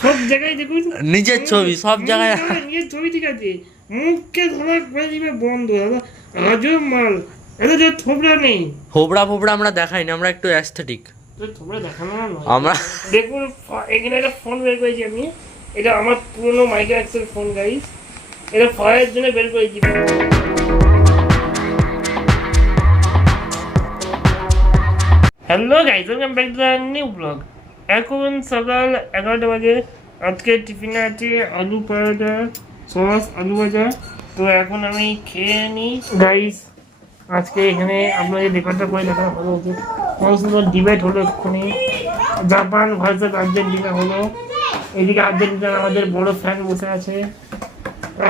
সব জায়গায় দেখুন নিজের ছবি সব জায়গায়। নিজের ছবি ঠিক আছে, মুখকে ধরা করে দিবে বন্ধ। দাদা আজব মাল, এদের থোবড়া নেই। হোবড়া ফোবড়া আমরা দেখাই না, আমরা একটু অ্যাস্থেটিক। থোবড়া দেখানো না আমরা দেখুন এখানে একটা ফোন বের করেছি আমি, এটা আমার পুরনো মাইক্রো এক্সেল ফোন গাইস, এটা ফায়ারের জন্য বের করেছি। Hello guys, welcome back to the new blog. এখন সকাল 11টা বাজে। আজকে টিফিনে আছে আলু পরোটা, সস, আলু ভাজা। তো এখন আমি খেয়ে নিই গাইস। আজকে এখানে আপনাদের রেকর্ডটা করে দেখা ভালো হচ্ছে, কত সুন্দর ডিবেট হলো এক্ষুনি। জাপান ভার্সেস আর্জেন্টিনা হলো। এদিকে আর্জেন্টিনার আমাদের বড় ফ্যান বসে আছে।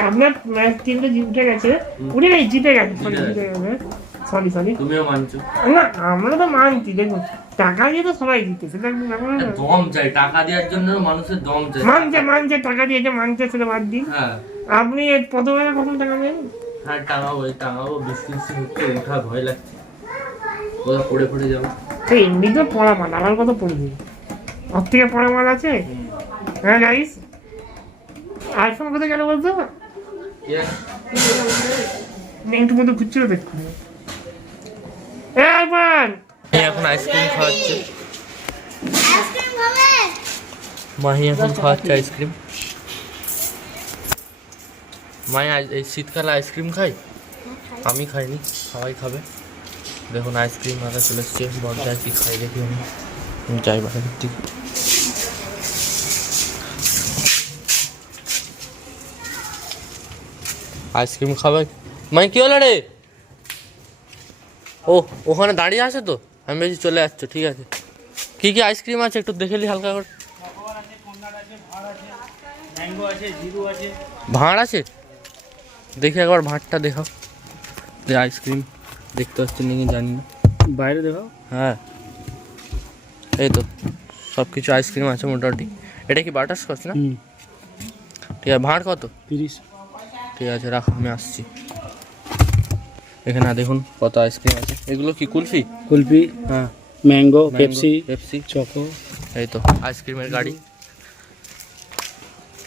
আপনার ম্যাচ টিমটা জিতে গেছে, জিতে গেছে, সরি সরি। তুমিও মানছো না? আমরা তো মানছি, দেখুন টাকা দিয়ে তো সবাই দিতে, সেটা দম চাই, টাকা দেওয়ার জন্য মানুষের দম চাই। মানছে টাকা দিয়েছে, মানছে, সেটা বাদ দিন। হ্যাঁ আপনি প্রথমে কখন টাকা নেন? হ্যাঁ টাঙাবো বৃষ্টি হচ্ছে, ওঠা ভয় লাগছে, কোথাও পড়ে যাবো। সেই এমনিতে পড়া মাল, আমার কত পড়বে, ওর থেকে পড়া মাল আছে। হ্যাঁ গাইস, আইফোন কোথায় গেল বলতো? একটু মতো খুঁজছিল দেখুন। আইফোন এখন আইসক্রিম খাওয়াচ্ছে, মাহি এখন খাওয়াচ্ছে আইসক্রিম। মাহি এই শীতকালে আইসক্রিম খাই, আমি খাইনি, সবাই খাবে। দেখুন আইসক্রিম মাথা চলে এসছে, বড়দায় কি খাই দেখি আমি যাই বাইরের দিকে। আইসক্রিম খাবে মাই, কি হলো রে? ও ওখানে দাঁড়িয়ে আছে তো, আমি বেশি চলে যাচ্ছ, ঠিক আছে। কি কি আইসক্রিম আছে একটু দেখে নি হালকা করে। ভাঁড় আছে, দেখি একবার ভাঁড়টা দেখাও। যে আইসক্রিম দেখতে পাচ্ছি নাকি জানি না, বাইরে দেখাও। হ্যাঁ এই তো সব কিছু আইসক্রিম আছে মোটামুটি। এটা কি বাটারস্কচ না? ঠিক আছে, ভাঁড় কত? 30। ঠিক আছে রাখো, আমি আসছি। এখানে দেখুন কত আইসক্রিম আছে। এগুলো কি কুলফি? কুলফি, হ্যাঁ, ম্যাঙ্গো, পেপসি, চকো। এই তো আইসক্রিমের গাড়ি।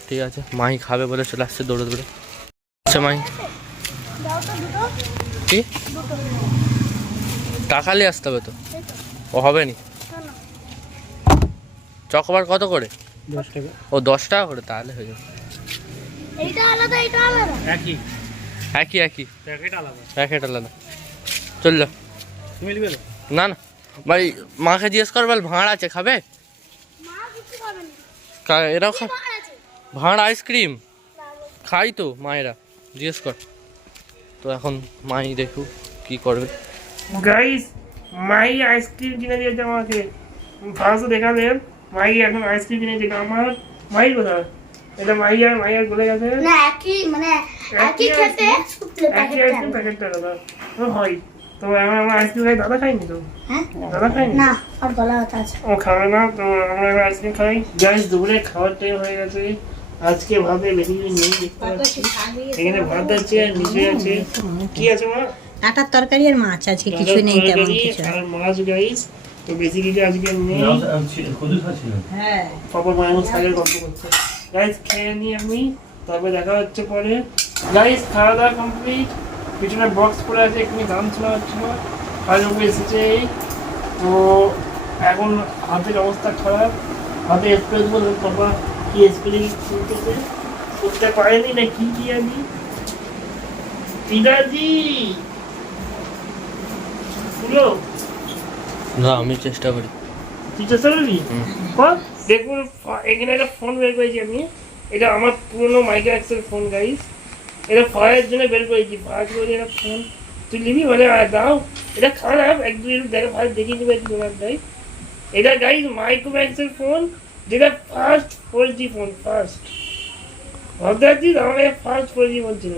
ঠিক আছে, মাহি খাবে বলে চলে আসছে দৌড়ে দৌড়ে। আচ্ছা মাহি কি টাকা নিয়ে আসতে হবে তো, ও হবে নি। চকোবার কত করে? 10 টাকা। ও 10 টাকা করে, তাহলে হয়ে যাবে। এইটা আলাদা, এটা আলাদা, একই একই প্যাকেট আলাদা। প্যাকেট আলাদা। চল যা, তুমি নিবে না না ভাই, মাকে জিজ্ঞেস কর বল ভাঁড় আছে, খাবে? মা কিছু খাবে না। এরাও খা, ভাড় আছে ভাঁড় আইসক্রিম খাই তো মায়েরা, জিজ্ঞেস কর। তো এখন মাই দেখুক কি করবে। গাইস, মাই আইসক্রিম কিনে দিয়েছে আমাকে। ফার্স্ট দেখালেন মাই এখন আইসক্রিম কিনে দিয়েছে আমার। মাই কোথায়? এটা মাইয়ার বলে গেছে না, একই মানে একই খেতে একই আইসক্রিম প্যাকেটটা দাদা। ও হয় তো আমরা আইসক্রিম খাই, দাদা খাইনি তো। হ্যাঁ দাদা খাইনি, না, আর বলা কথা আছে। ও খাবে না তো, আমরা এবার আইসক্রিম খাই। গাইস দুপুরে খাওয়ার টাইম হয়ে গেছে। আজকে ভাবে বেশি কিছু নেই, দেখতে পাচ্ছি এখানে ভাত আছে আর নিচে আছে কি আছে মা? আটার তরকারি আর মাছ, আজকে কিছু নেই তেমন কিছু। আর মাছ গাইস, তো বেশি কিছু আজকে নেই। হ্যাঁ, পাপা মায়ের সাইডের গল্প করছে। গাইস খেয়ে নিই আমি, তবে দেখা হচ্ছে পরে। গাইস খাওয়া দাওয়া কমপ্লিট, পিছনে বক্স পড়ে আছে, এখানে গান শোনা হচ্ছে না, কাজে এসেছে। তো এখন হাতের অবস্থা খারাপ, হাতে স্প্রে দেবো। পাপা কি স্প্রে কিনতেছে, করতে পারেনি না কি কি আমি পিতাজি শুনলো না আমি চেষ্টা করি। তুই চেষ্টা করবি? বল। দেখুন এখানে একটা ফোন বের করেছি আমি, এটা আমার পুরনো মাইক্রো এক্সেল ফোন গাইস, এটা ফায়ারের জন্য বের করেছি। ফায়ার করে একটা ফোন তুই নিবি বলে দাও, এটা খারাপ এক দুই দেখে ফায়ার দেখিয়ে দেবে একটু দোকান দেয়। এটা গাইস মাইক্রো এক্সেল ফোন, যেটা ফার্স্ট 4G ফোন, ফার্স্ট। ভাবতে পারছিস আমাকে ফার্স্ট 4G বলছিল।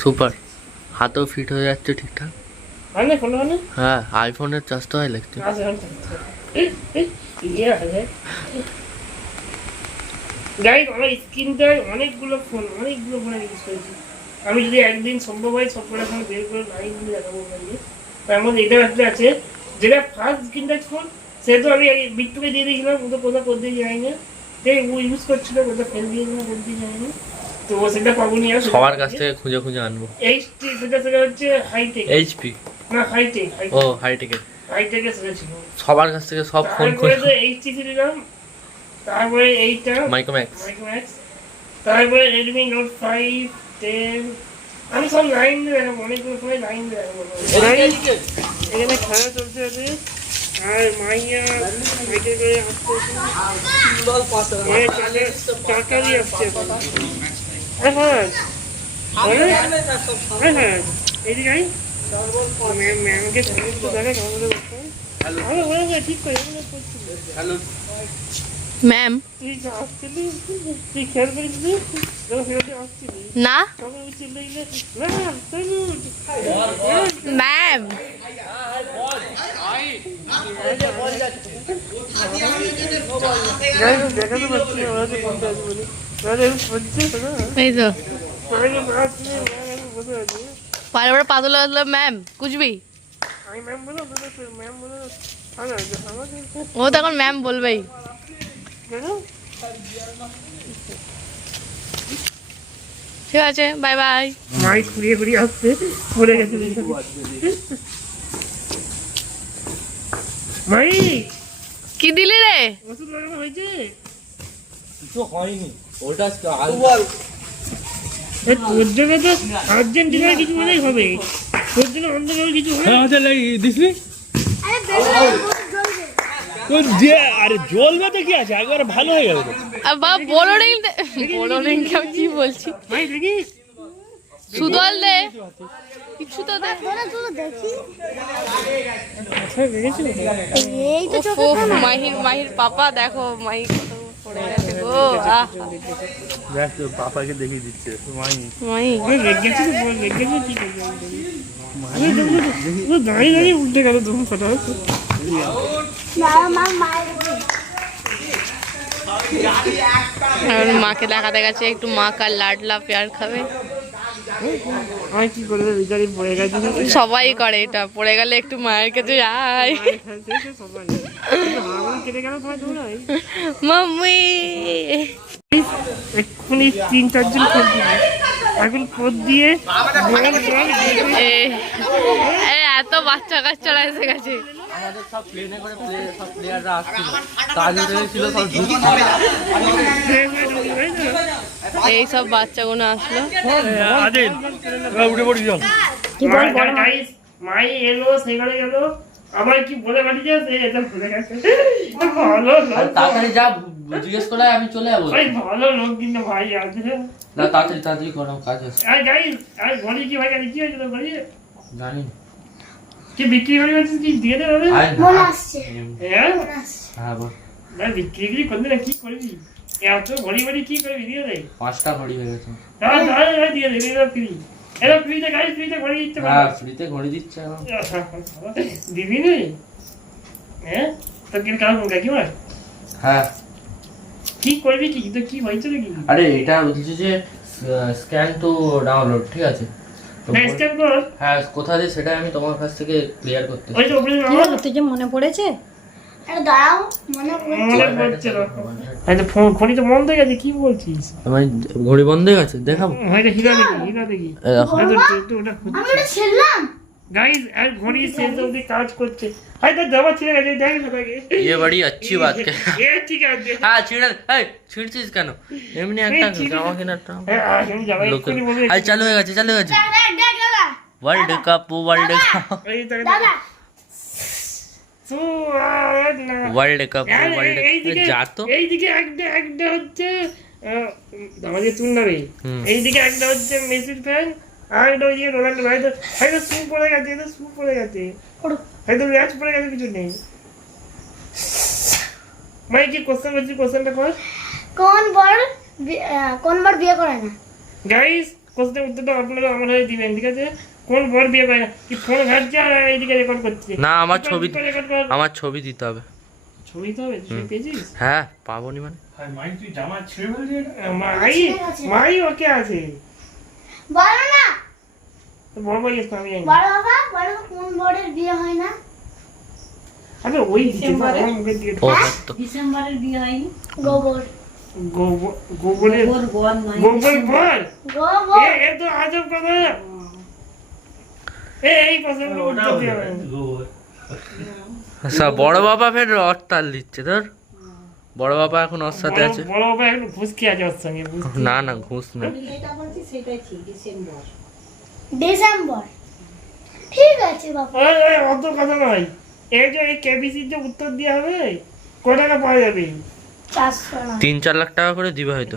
সুপার, হাতেও ফিট হয়ে যাচ্ছে ঠিকঠাক। মানে ফোন মানে হ্যাঁ, আইফোনের চাষ তো হয় লাগছে। গাইস আমার স্ক্রিনটায় অনেকগুলো ফোনে ইউজ করেছি আমি। যদি একদিন সম্ভব হয় সব করে ফোন বের করে লাইনগুলো দেখাবো। তার মধ্যে এটা একটা আছে যেটা ফার্স্ট স্ক্রিন টাচ ফোন, সে তো আমি এই বিট্টুকে দিয়ে দিয়েছিলাম, ও তো কোথাও করতে যায়নি, ও ইউজ করছিল, কোথাও ফেল দিয়েছিলাম, করতে যায়নি, তো ও সেটা পাবনি। আর সবার কাছ থেকে খুঁজে খুঁজে আনবো। এইচটি সেটা হচ্ছে হাইটেক, এইচপি না হাইটেক, ও হাইটেকের, হাইটেকের সেটা ছিল। সবার কাছ থেকে সব ফোন তারপরে খুঁজে। তো এইচটিসি দিলাম, তারপরে এইটা মাইক্রোম্যাক্স। মাইক্রোম্যাক্স, তারপরে রেডমি নোট 5, 10, আমি সব লাইন দিয়ে দেখাবো, অনেকগুলো সময় লাইন দিয়ে দেখাবো। এখানে খেলা চলছে আছে, আর মাইয়া সাইকেল করে আসতে চাকারি আসছে। হ্যাঁ হ্যাঁ এইদিকে আই, ম্যামকে দেখা ঠিক করে ম্যাম তুই আসছিলি, তুই খেয়াল করেছিলি আসছিলি না তখন চিল্লে ম্যাম দেখাতে পারছি না, ওরা যে বলতে আছে বলে বলছে না, এই তো বসে আছে। বারবার পাতলা পাতলা ম্যাম কুচবি, আমি ম্যাম বলো, ম্যাম বলো, ও তো এখন ম্যাম বলবেই। ঠিক আছে, বাই বাই। মাই ঘুরিয়ে ঘুরিয়ে আসছে, পড়ে গেছে। মাই কি দিলি রে? ওষুধ লাগানো হয়েছে? কিছু হয়নি, ওটা তোর জন্য তো আর্জেন্টিনার কিছু মনেই হবে, তোর জন্য অন্ধকার কিছু হবে। আরে জ্বলবে তো কি আছে, একবারে ভালো হয়ে গেল। বাবা বলো নি, বলো নি, আমি কি বলছি? ভাই দেখি সুদল দে কিছু তো দে। এই তো ও মাহির পাপা দেখো, মাহি কত পড়ে গেছে গো। আহ দেখ তোর পাপাকে দেখিয়ে দিচ্ছে মাহি রেগেছি তো, রেগেছি কি করবো দাঁড়িয়ে দাঁড়িয়ে উল্টে গেল তখন ফটো। আর মাকে দেখাতে গেছে, একটু মা কার লাডলা পেয়ার খাবে। আমি কি করবো, বিচারি পড়ে গেছে। সবাই করে এটা, পড়ে গেলে একটু মায়ের কাছে যায়। সবাই কেটে গেল তোমার জন্য। মাম্মি এক্ষুনি 3-4 জন খোঁজ দিবে, এখন খোঁজ দিয়ে এত বাচ্চা কাচ্চারা এসে গেছে। আমাদের সব প্লেনে করে সব প্লেয়াররা আসছিল, কাজে ছিল সব এই সব বাচ্চাগুলো আসলো। আদিল উঠে পড়ি চল। মাই এলো, সেখানে গেল, আবার কি বলে পাঠিয়েছে, এটা ভুলে গেছে। ভালো তাড়াতাড়ি যা, জিজ্ঞেস করে আমি চলে যাবো। ভাই, ভালো লোক কিন্তু ভাই আছে। না তাড়াতাড়ি করো, কাজ আছে। আর গাইস, আর ঘড়ি কি ভাই কি হয়েছে তোর ঘড়ি? জানি কি বিক্রি করে গেছিস, কি দিয়ে দেবে? মনে আসছে, হ্যাঁ মনে আসছে। হ্যাঁ বল। না বিক্রি করবি না, কি করবি? এত ঘড়ি বাড়ি কি করবি, দিয়ে দে। 5টা ঘড়ি হয়ে গেছে। হ্যাঁ দিয়ে দেবে, এবার ফ্রি। এবার ফ্রিতে গাইস, ফ্রিতে ঘড়ি দিতে হ্যাঁ পারবো। ফ্রিতে ঘড়ি দিচ্ছে এখন। দিবি নি? হ্যাঁ তো কি কাজ করবি কাকিমা? হ্যাঁ কি করবি, কি তো কি হয়েছে নাকি? আরে এটা বলছি যে স্ক্যান টু ডাউনলোড, ঠিক আছে তো না স্ক্যান কর। হ্যাঁ কোথা দিয়ে সেটা আমি তোমার কাছ থেকে ক্লিয়ার করতে। ওই তো ওপরে কি হলো, তুই যে মনে পড়েছে? আরে দাঁড়াও, মনে পড়ছে। মনে পড়ছে না। আচ্ছা ফোন ঘড়ি তো বন্ধ হয়ে গেছে, কি বলছিস? আমার ঘড়ি বন্ধ হয়ে গেছে, দেখাবো। হয়তো হিরা দেখি। এই দেখো। তো ওটা আমি ওটা ছিলাম। গাইস আর ঘড়ি শেষ অবধি কাজ করছে। হয়তো দেওয়া ছিল গেছে, দেখ না তাকে। ये बड़ी अच्छी बात है। এ ঠিক আছে। হ্যাঁ ছিড়ছিস কেন? এমনি একটা জামা কেনাটা হ্যাঁ আমি যাবো, এক্ষুনি বলবো। আরে চালু হয়ে গেছে দাদা ওয়ার্ল্ড কাপ এই তাকে দাদা ওয়ার্ল্ড কাপ এইদিকে যা তো। এইদিকে একটা হচ্ছে আমাদের তুলনাবে, এইদিকে একটা হচ্ছে মেসির ফ্যান, আর একটা ওইদিকে রোনাল্ডো। হয়তো শু পড়ে গেছে, হয়তো ম্যাচ পড়ে গেছে, কিছু নেই। মানে কি কোশ্চেন করছি, কোশ্চেনটা কর। কোন বার বিয়ে করে না? গাইস কোশ্চেনের উত্তরটা আপনারা আমার হয়ে দিবেন, ঠিক আছে? কোন বর বিয়ে করে না? কি ফোন ঘাটছে আর এইদিকে রেকর্ড করছে? না আমার ছবি, রেকর্ড কর। আমার ছবি দিতে হবে। ছবি তো হবে, তুই পেয়েছিস? হ্যাঁ পাবো নি মানে। মাই তুই জামা ছিঁড়ে ফেললি এটা? মাই ওকে আছে। বলো না, তো বড় ভাই এসে আমি জানি। বড় বাবা, বলো কোন বরের বিয়ে হয় না? আরে ওই দিকে তো, আমার মুখের দিকে ও তো ডিসেম্বরের বিয়ে হয়নি গোবর গোবরের ওর বর নয় গোবর বল গোবর এ তো আজব কথা। এই প্রশ্নগুলো উত্তর দিয়ে হবে। আচ্ছা বড় বাবা ফের অট্টাল দিচ্ছে তোর, বড় বাবা এখন ওর সাথে আছে। বড় বাবা এখন ফুসকি আছে ওর সঙ্গে, বুঝছি। না না ঘুষ না, যেটা বলছি সেটাই ঠিক, ডিসেম্বর। ডিসেম্বর ঠিক আছে বাবা। ওই অত কথা নয়, এই যে এই কেবিসির যে উত্তর দিয়ে হবে, ক টাকা পাওয়া যাবে? 400 না 3-4 লাখ টাকা করে দিবে হয়তো।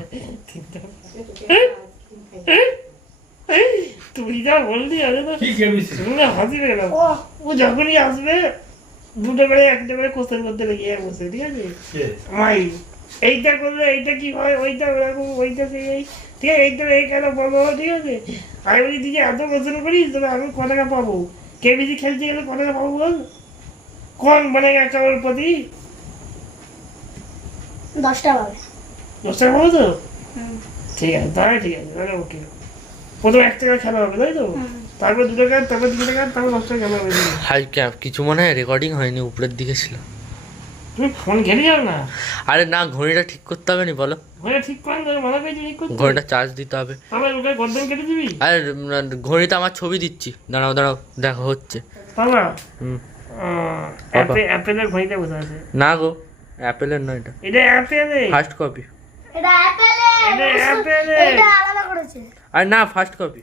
তুই যা বললি আরে তো কি কেবিসি? শুনে হাসি পেয়ে গেলাম। ও ও যখনই আসবে দুটো করে একটা করে কোশ্চেন করতে লেগে যাবে বসে, ঠিক আছে? মাই এইটা করলে এইটা কি হয়, ওইটা ওরকম, ওইটা সেই এই, ঠিক আছে? এইটা এই কেন বলো, ঠিক আছে? আমি বলি তুই যে এত কোশ্চেন করিস তবে আমি ক টাকা পাবো? কেবিসি খেলতে গেলে ক টাকা পাবো বল? কোন মানে একটা প্রতি 10 টাকা পাবে। 10 টাকা পাবো তো? ঠিক আছে, তাহলে ঠিক আছে, তাহলে ওকে। প্রথম 1 টাকা খেলা হবে তাই তো? তারপর 2 টাকা, তারপর 2 টাকা, তারপর 10 টাকা খেলা হবে। হাই ক্যাপ কিছু মনে হয় রেকর্ডিং হয়নি, উপরের দিকে ছিল। তুমি ফোন ঘেটে যাও না, আরে না ঘড়িটা ঠিক করতে হবে নি বলো, ঘরে ঠিক করেন তোর মাথা পেয়েছে ঠিক করতে। ঘড়িটা চার্জ দিতে হবে। তারপর ওকে গর্দন কেটে দিবি। আরে ঘড়িতে আমার ছবি দিচ্ছি, দাঁড়াও দাঁড়াও দেখো হচ্ছে। তারপর হুম। অ্যাপেলের ঘড়িতে বসে আছে। না গো অ্যাপেলের নয়, এটা এটা অ্যাপেলের, ফার্স্ট কপি। এটা অ্যাপেলে, এটা অ্যাপেলের। এটা আলাদা করেছে। আর না ফার্স্ট কপি।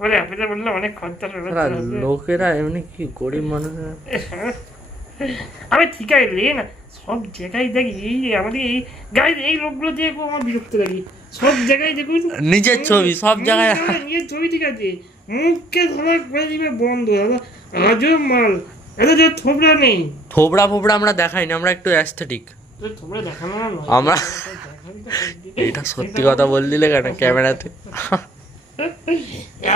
বলে অ্যাপেলের বললে অনেক খরচার ব্যাপার আছে। লোকেরা এমনি কি গরিব মানুষেরা। আমি ঠিক আছে রে না, সব জায়গায় দেখি এই যে আমাদের এই গাড়ি এই লোকগুলো দিয়ে খুব আমার বিরক্ত লাগি। সব জায়গায় দেখুন নিজের ছবি সব জায়গায়। নিজের ছবি ঠিক আছে, মুখকে ধরা করে দিবে বন্ধ, দাদা আজব মাল। এত যে থোবড়া নেই, থোবড়া ফোবড়া আমরা দেখাই না, আমরা একটু অ্যাস্থেটিক। থোবড়া দেখানো না নয়। আমরা এটা সত্যি কথা বল দিলে কেন ক্যামেরাতে।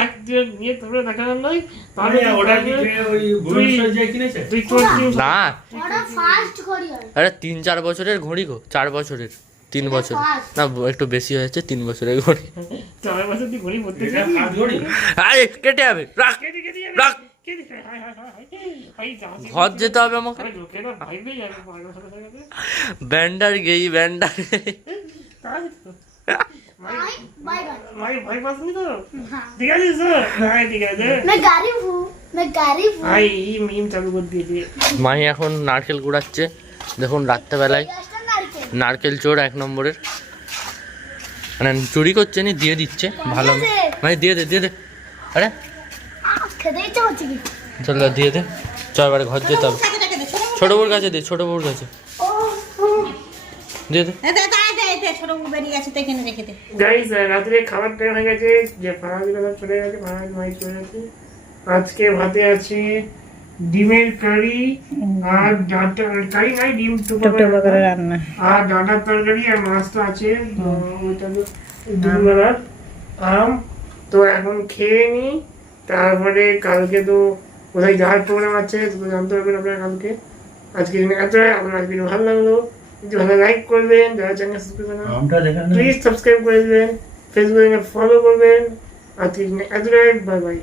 একজন নিয়ে থোবড়া দেখানো নয়, তাহলে ওটা কি ওই ভুবনেশ্বর যে কিনেছে? তুই তোর কি না ওটা ফার্স্ট ঘড়ি হয়। আরে 3-4 বছরের ঘড়ি গো, 4 বছরের, 3 বছর না একটু বেশি হয়েছে, 3 বছরের ঘড়ি। 4 বছর তুই ঘড়ি পড়তে এটা ফার্স্ট ঘড়ি? আরে কেটে যাবে, রাখ কেটে কেটে যাবে, রাখ, কেটে high high high high high যাচ্ছে। ঘর যেতে হবে আমাকে। আরে লোকেরা ভাইবেই যাবে পাগল হয়ে যাবে। ব্যান্ডার গেই ব্যান্ডার। তাই তো। बाय बाय भाई भाई पास नहीं तो हाँ ठीक है जी सर हाय ठीक है मैं गरीब हूँ भाई ये मीम चालू कर दिए মাহি এখন নারকেল কুড়াচ্ছে, দেখুন রাত্রেবেলায় নারকেল চোর 1 নম্বরের, মানে চুরি করছে নি দিয়ে দিচ্ছে ভালো। মানে দিয়ে দে দিয়ে দে, আরে খেতে ইচ্ছা হচ্ছে কি চল দিয়ে দে, চল এবারে ঘর যেতে হবে। ছোট বউর কাছে দে, ছোট বউর কাছে দিয়ে দে। ছোট বউ বেরিয়ে গেছে তো এখানে রেখে দে। গাইস রাত্রে খাবার টাইম হয়ে গেছে, যে ফারাবিলা চলে গেছে, ফারাজ ভাই চলে গেছে। আজকে ভাতে আছে ডিমের কারি আর ডাটা কারি নাই ডিম টুকরো করে রান্না আর ডাটার তরকারি আর মাছটা আছে, তো ওইটা তো দুপুরবেলার আম। তো এখন খেয়ে নি, তারপরে কালকে তো কোথায় যাওয়ার প্রোগ্রাম আছে, তো জানতে পারবেন আপনারা কালকে। আজকে এত আপনার আজকে ভালো লাগলো, যদি ভালো লাইক করবেন, যারা চ্যানেল সাবস্ক্রাইব করেন আমটা দেখেন না। প্লিজ সাবস্ক্রাইব করে দেবেন, ফেসবুকে ফলো করবেন। আজকে এতটাই, বাই বাই।